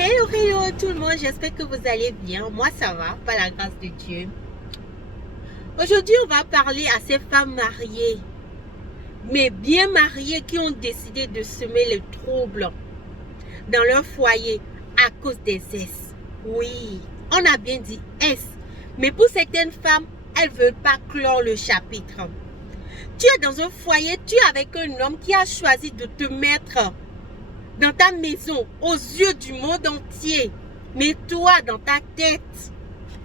Hello, hello tout le monde, j'espère que vous allez bien. Moi ça va, par la grâce de Dieu. Aujourd'hui on va parler à ces femmes mariées, mais bien mariées, qui ont décidé de semer le trouble dans leur foyer à cause des S. Oui, on a bien dit S, mais pour certaines femmes, elles ne veulent pas clore le chapitre. Tu es dans un foyer, tu es avec un homme qui a choisi de te mettre dans ta maison, aux yeux du monde entier. Mais toi, dans ta tête,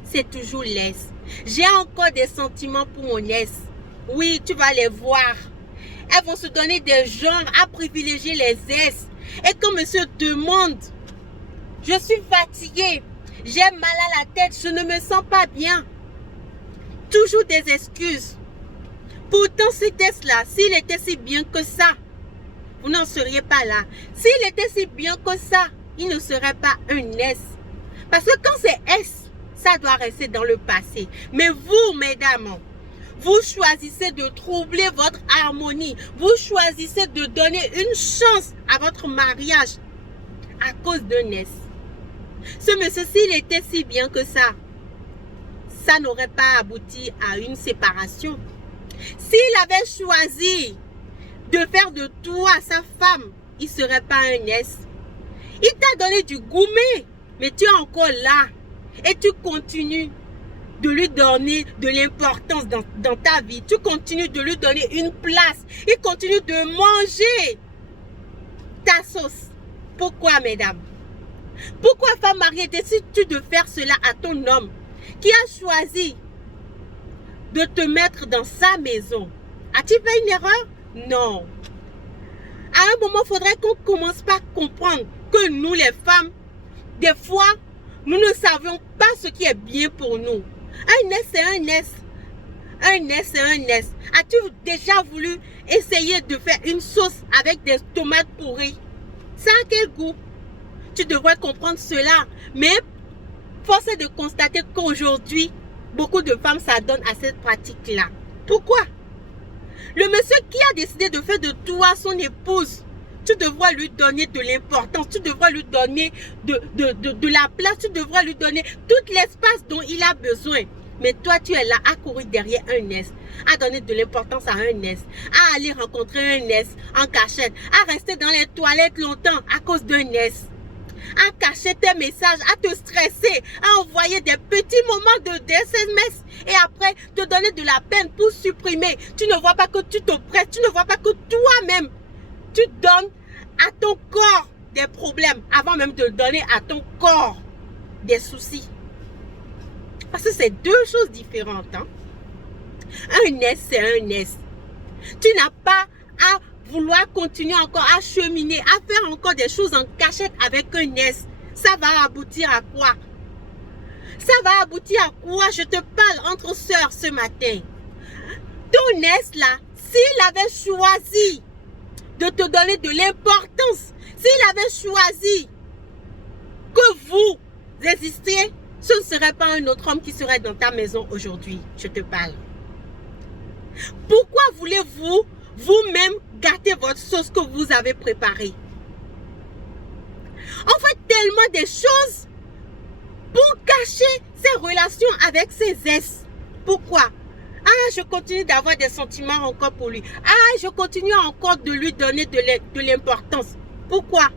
c'est toujours l'Est. J'ai encore des sentiments pour mon Est. Oui, tu vas les voir. Elles vont se donner des genres à privilégier les Est. Et quand monsieur demande, je suis fatiguée, j'ai mal à la tête, je ne me sens pas bien. Toujours des excuses. Pourtant, cet Est-là, s'il était si bien que ça, vous n'en seriez pas là. S'il était si bien que ça, il ne serait pas un S. Parce que quand c'est S, ça doit rester dans le passé. Mais vous, mesdames, vous choisissez de troubler votre harmonie. Vous choisissez de donner une chance à votre mariage à cause d'un S. Ce monsieur, s'il était si bien que ça n'aurait pas abouti à une séparation. S'il avait choisi de faire de toi sa femme, il ne serait pas un S. Il t'a donné du gourmet, mais tu es encore là. Et tu continues de lui donner de l'importance dans ta vie. Tu continues de lui donner une place. Il continue de manger ta sauce. Pourquoi, mesdames? Pourquoi, femme mariée, décides-tu de faire cela à ton homme qui a choisi de te mettre dans sa maison? As-tu fait une erreur? Non. À un moment, il faudrait qu'on commence par comprendre que nous, les femmes, des fois, nous ne savions pas ce qui est bien pour nous. Un S, c'est un S. Un S, c'est un S. As-tu déjà voulu essayer de faire une sauce avec des tomates pourries? Ça a quel goût? Tu devrais comprendre cela. Mais force est de constater qu'aujourd'hui, beaucoup de femmes s'adonnent à cette pratique-là. Pourquoi? Le monsieur qui a décidé de faire de toi son épouse, tu devrais lui donner de l'importance, tu devrais lui donner de la place, tu devrais lui donner tout l'espace dont il a besoin. Mais toi, tu es là à courir derrière un S, à donner de l'importance à un S, à aller rencontrer un S en cachette, à rester dans les toilettes longtemps à cause d'un S, à cacher tes messages, à te stresser, à envoyer des petits moments de SMS et après te donner de la peine pour supprimer. Tu ne vois pas que tu t'oppresses, tu ne vois pas que toi-même, tu donnes à ton corps des problèmes avant même de donner à ton corps des soucis. Parce que c'est deux choses différentes. Hein? Un S, c'est un S. Tu n'as pas à vouloir continuer encore à cheminer, à faire encore des choses en cachette avec un S. Ça va aboutir à quoi? Ça va aboutir à quoi? Je te parle entre sœurs ce matin. Ton S là, s'il avait choisi de te donner de l'importance, s'il avait choisi que vous existiez, ce ne serait pas un autre homme qui serait dans ta maison aujourd'hui. Je te parle. Pourquoi voulez-vous vous-même gâter votre sauce que vous avez préparée? On fait tellement de choses pour cacher ces relations avec ces S. Pourquoi? Ah, je continue d'avoir des sentiments encore pour lui. Ah, je continue encore de lui donner de l'importance. Pourquoi?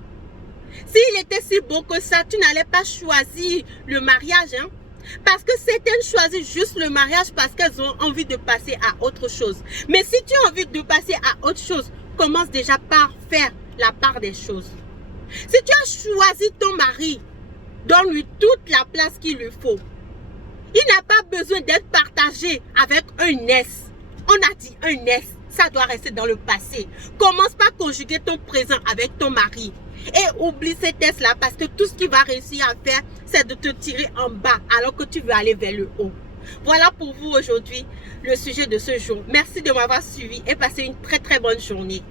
S'il était si beau que ça, tu n'allais pas choisir le mariage. Hein? Parce que certaines choisissent juste le mariage parce qu'elles ont envie de passer à autre chose. Mais si tu as envie de passer à autre chose, commence déjà par faire la part des choses. Si tu as choisi ton mari, donne-lui toute la place qu'il lui faut. Il n'a pas besoin d'être partagé avec un S. On a dit un S, ça doit rester dans le passé. Commence par conjuguer ton présent avec ton mari. Et oublie cet S-là parce que tout ce qu'il va réussir à faire, c'est de te tirer en bas alors que tu veux aller vers le haut. Voilà pour vous aujourd'hui le sujet de ce jour. Merci de m'avoir suivi et passez une très très bonne journée.